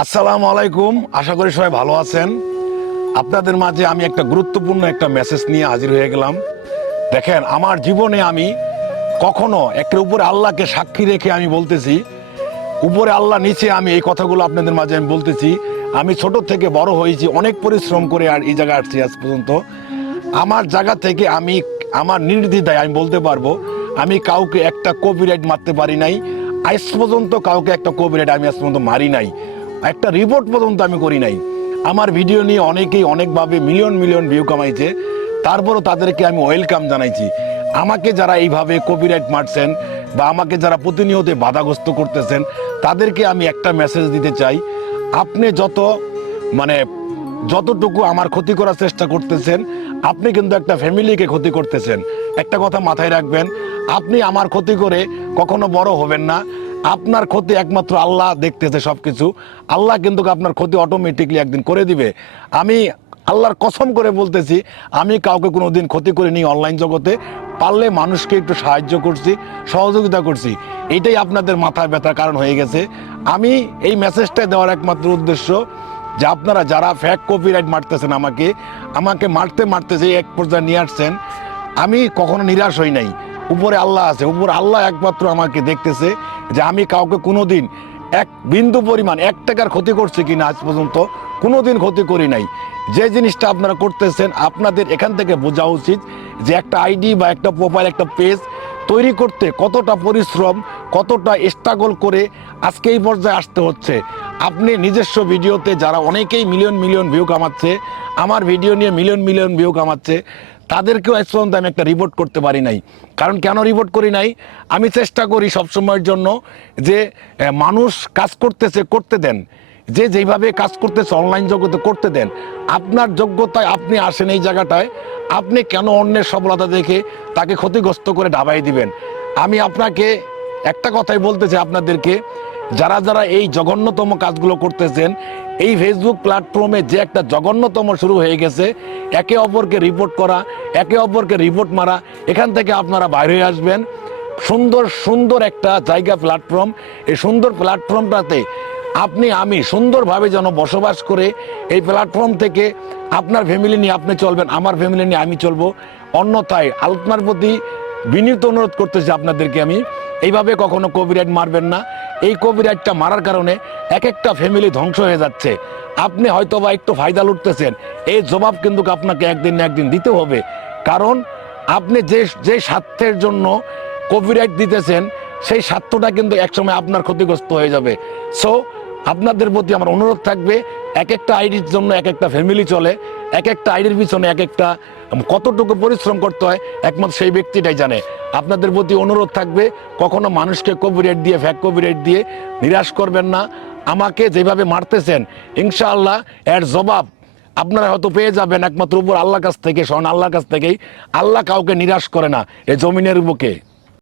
আসসালামু আলাইকুম। আশা করি সবাই ভালো আছেন। আপনাদের মাঝে আমি একটা গুরুত্বপূর্ণ একটা মেসেজ নিয়ে হাজির হয়ে গেলাম। দেখেন, আমার জীবনে আমি কখনো একটা উপরে আল্লাহকে সাক্ষী রেখে আমি বলতেছি, উপরে আল্লাহ, নিচে আমি এই কথাগুলো আপনাদের মাঝে আমি বলতেছি। আমি ছোট থেকে বড় হয়েছি অনেক পরিশ্রম করে আর এই জায়গায় আসছি আজ পর্যন্ত। আমার জায়গা থেকে আমি, আমার নির্দ্বিধায় আমি বলতে পারব, আমি কাউকে একটা কপিরাইট মারতে পারি নাই। আজ পর্যন্ত কাউকে একটা কপিরাইট আমি আজ পর্যন্ত মারি নাই। একটা রিপোর্ট পর্যন্ত আমি করি নাই। আমার ভিডিও নিয়ে অনেকেই অনেকভাবে মিলিয়ন মিলিয়ন ভিউ কামাইছে। তারপরও তাদেরকে আমি ওয়েলকাম জানাইছি। আমাকে যারা এইভাবে কপিরাইট মারছেন বা আমাকে যারা প্রতিনিয়ত বাধাগ্রস্ত করতেছেন, তাদেরকে আমি একটা মেসেজ দিতে চাই। আপনি যত মানে যতটুকু আমার ক্ষতি করার চেষ্টা করতেছেন, আপনি কিন্তু একটা ফ্যামিলিকে ক্ষতি করতেছেন। একটা কথা মাথায় রাখবেন, আপনি আমার ক্ষতি করে কখনো বড় হবেন না। আপনার ক্ষতি একমাত্র আল্লাহ দেখতেছে সব কিছু আল্লাহ কিন্তু আপনার ক্ষতি অটোমেটিকলি একদিন করে দিবে। আমি আল্লাহর কসম করে বলতেছি, আমি কাউকে কোনো দিন ক্ষতি করিনি অনলাইন জগতে। পারলে মানুষকে একটু সাহায্য করছি, সহযোগিতা করছি। এটাই আপনাদের মাথায় ব্যথার কারণ হয়ে গেছে। আমি এই মেসেজটা দেওয়ার একমাত্র উদ্দেশ্য যে আপনারা যারা ফ্যাক কপিরাইট মারতেছেন আমাকে আমাকে মারতে মারতে যে এক পর্যায়ে নিয়ে আসছেন, আমি কখনো নিরাশ হই নাই। উপরে আল্লাহ আছে, উপরে আল্লাহ একমাত্র আমাকে দেখতেছে যে আমি কাউকে কোনোদিন এক বিন্দু পরিমাণ, এক টাকার ক্ষতি করছি কিনা আজ পর্যন্ত, কোনোদিন ক্ষতি করি নাই। যে জিনিসটা আপনারা করতেছেন, আপনাদের এখান থেকে বোঝা উচিত যে একটা আইডি বা একটা প্রোফাইল একটা পেজ তৈরি করতে কতটা পরিশ্রম, কতটা স্ট্রাগল করে আজকে এই পর্যায়ে আসতে হচ্ছে। আপনি নিজস্ব ভিডিওতে যারা অনেকেই মিলিয়ন মিলিয়ন ভিউ কামাচ্ছে, আমার ভিডিও নিয়ে মিলিয়ন মিলিয়ন ভিউ কামাচ্ছে, তাদেরকেও আজ পর্যন্ত আমি একটা রিপোর্ট করতে পারি নাই। কারণ কেন রিপোর্ট করি নাই? আমি চেষ্টা করি সবসময়ের জন্য যে মানুষ কাজ করতেছে, করতে দেন। যে যেইভাবে কাজ করতেছে অনলাইন জগতে করতে দেন। আপনার যোগ্যতায় আপনি আসেন এই জায়গাটায়, আপনি কেন অন্যের সফলতা দেখে তাকে ক্ষতিগ্রস্ত করে ডাবাই দিবেন? আমি আপনাকে একটা কথাই বলতে চাই আপনাদেরকে যারা যারা এই জঘন্যতম কাজগুলো করতেছেন, এই ফেসবুক প্ল্যাটফর্মে যে একটা জঘন্যতম শুরু হয়ে গেছে, একে অপরকে রিপোর্ট করা, একে অপরকে রিপোর্ট মারা, এখান থেকে আপনারা বাইরে আসবেন। সুন্দর সুন্দর একটা জায়গা প্ল্যাটফর্ম এই সুন্দর প্ল্যাটফর্মটাতে আপনি, আমি সুন্দরভাবে যেন বসবাস করে এই প্ল্যাটফর্ম থেকে আপনার ফ্যামিলি নিয়ে আপনি চলবেন, আমার ফ্যামিলি নিয়ে আমি চলবো। অন্যথায় আপনার প্রতি বিনীত অনুরোধ করতেছি আপনাদেরকে আমি, এইভাবে কখনো কপিরাইট মারবেন না। এই কপিরাইটটা মারার কারণে এক একটা ফ্যামিলি ধ্বংস হয়ে যাচ্ছে। আপনি হয়তো বা একটু ফায়দা লুটতেছেন, এই জবাব কিন্তু আপনাকে একদিন না একদিন দিতে হবে। কারণ আপনি যে যে স্বার্থের জন্য কপিরাইট দিতেছেন, সেই স্বার্থটা কিন্তু একসময় আপনার ক্ষতিগ্রস্ত হয়ে যাবে। সো আপনাদের প্রতি আমার অনুরোধ থাকবে, এক একটা আইডির জন্য এক একটা ফ্যামিলি চলে। এক একটা আইডির পিছনে এক একটা কতটুকু পরিশ্রম করতে হয়, একমাত্র সেই ব্যক্তিটাই জানে। আপনাদের প্রতি অনুরোধ থাকবে, কখনো মানুষকে কপিরাইট দিয়ে ফ্যাক কপিরাইট দিয়ে নিরাশ করবেন না। আমাকে যেভাবে মারতেছেন, ইনশাআল্লাহ এর জবাব আপনারা হয়তো পেয়ে যাবেন একমাত্র উপর আল্লাহ কাছ থেকে, স্বয়ং আল্লাহর কাছ থেকেই। আল্লাহ কাউকে নিরাশ করে না এই জমিনের বুকে।